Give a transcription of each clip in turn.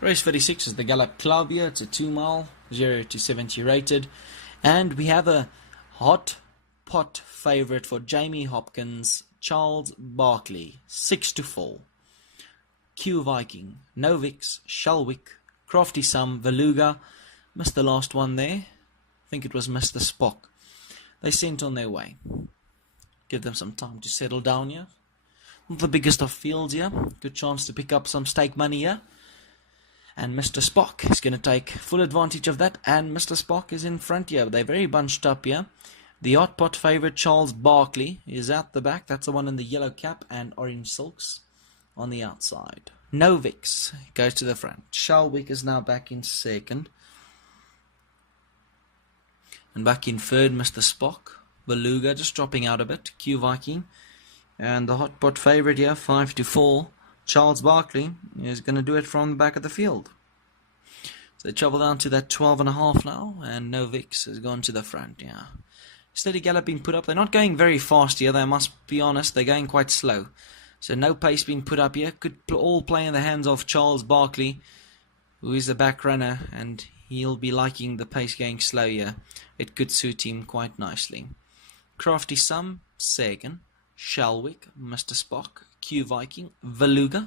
Race 36 is the Gallop Club here. It's a 2 mile, 0 to 70 rated. And we have a hot pot favourite for Jamie Hopkins, Charles Barkley, 6 to 4. Q Viking, Novix, Shelwick, Crafty Sum, Veluga. Missed the last one there. I think it was Mr. Spock. They sent on their way. Give them some time to settle down here. Not the biggest of fields here. Good chance to pick up some stake money here. And Mr. Spock is going to take full advantage of that. And Mr. Spock is in front here. They're very bunched up here. The hot pot favourite Charles Barkley is out the back. That's the one in the yellow cap and orange silks on the outside. Novix goes to the front. Shelwick is now back in second. And back in third, Mr. Spock. Beluga just dropping out a bit. Q Viking. And the hot pot favourite here, 5 to 4. Charles Barkley is going to do it from the back of the field. So they travel down to that 12.5 now, and Novix has gone to the front. Yeah, steady gallop being put up. They're not going very fast here. They must be honest. They're going quite slow. So no pace being put up here. Could all play in the hands of Charles Barkley, who is the back runner, and he'll be liking the pace going slow here. It could suit him quite nicely. Crafty Sum, second. Shelwick, Mr. Spock, Q Viking, Veluga,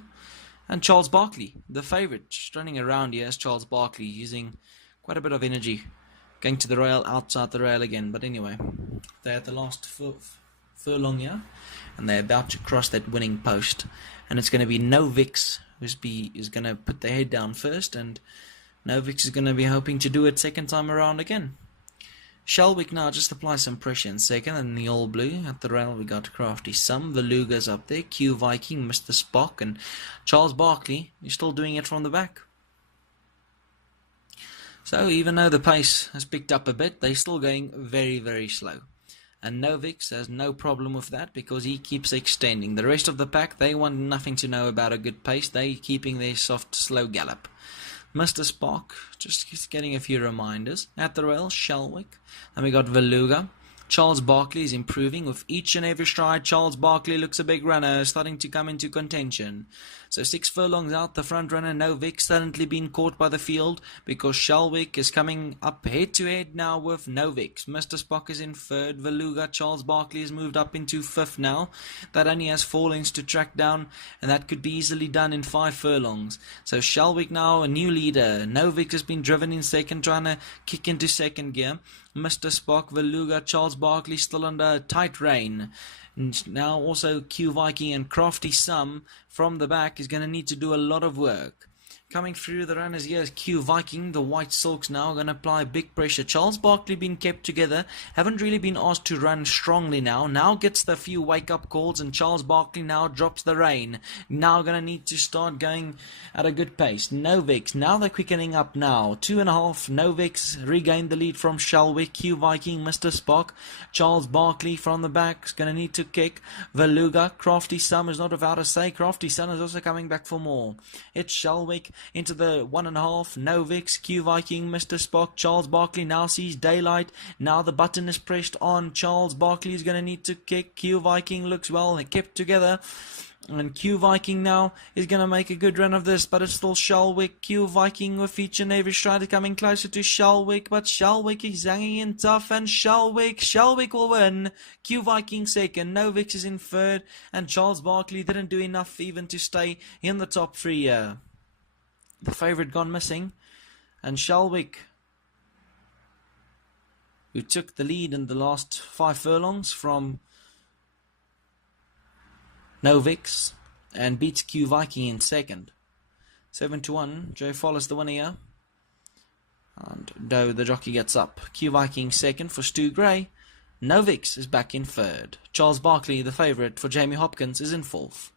and Charles Barkley, the favourite. Just running around here as Charles Barkley, using quite a bit of energy. Going to the rail, outside the rail again. But anyway, they're at the last furlong here, and they're about to cross that winning post. And it's going to be Novix who's going to put their head down first, and Novix is going to be hoping to do it second time around again. Shelwick now just apply some pressure in second, and the all blue at the rail we got Crafty Sum, Veluga's up there, Q Viking, Mr. Spock, and Charles Barkley is still doing it from the back. So even though the pace has picked up a bit, they're still going very, very slow. And Novix has no problem with that because he keeps extending. The rest of the pack, they want nothing to know about a good pace. They're keeping their soft, slow gallop. Mr. Spock, just getting a few reminders. At the rail, Shelwick. Then we got Veluga. Charles Barkley is improving with each and every stride. Charles Barkley looks a big runner, starting to come into contention. So 6 furlongs out, the front runner Novix suddenly being caught by the field because Shelwick is coming up head to head now with Novix. Mr. Spock is in third. Veluga, Charles Barkley has moved up into fifth now. That only has 4 lengths to track down, and that could be easily done in 5 furlongs. So Shelwick now a new leader. Novix has been driven in second, trying to kick into second gear. Mr. Spock, Veluga, Charles Barkley still under tight rein. And now also Q Viking and Crafty Sum from the back is going to need to do a lot of work. Coming through the runners here is Q Viking. The white silks now going to apply big pressure. Charles Barkley being kept together. Haven't really been asked to run strongly now. Now gets the few wake-up calls, and Charles Barkley now drops the rein. Now going to need to start going at a good pace. Novix, now they're quickening up now. 2.5. Novix regained the lead from Shelwick. Q Viking, Mr. Spock. Charles Barkley from the back is going to need to kick. Veluga, Crafty Sum is not without a say. Crafty Sum is also coming back for more. It's Shelwick into the 1.5. Novix, Q Viking, Mr. Spock. Charles Barkley now sees daylight. Now the button is pressed on. Charles Barkley is going to need to kick. Q Viking looks well kept together. And Q Viking now is going to make a good run of this, but it's still Shelwick. Q Viking with each and every stride coming closer to Shelwick, but Shelwick is hanging in tough, and Shelwick will win. Q Viking second, Novix is in third, and Charles Barkley didn't do enough even to stay in the top 3 here. The favourite gone missing, and Shelwick, who took the lead in the last 5 furlongs from Novix, and beats Q Viking in second. 7 to 1. Joe follows the winner here, and Doe the jockey gets up. Q Viking second for Stu Gray. Novix is back in third. Charles Barkley, the favourite for Jamie Hopkins, is in fourth.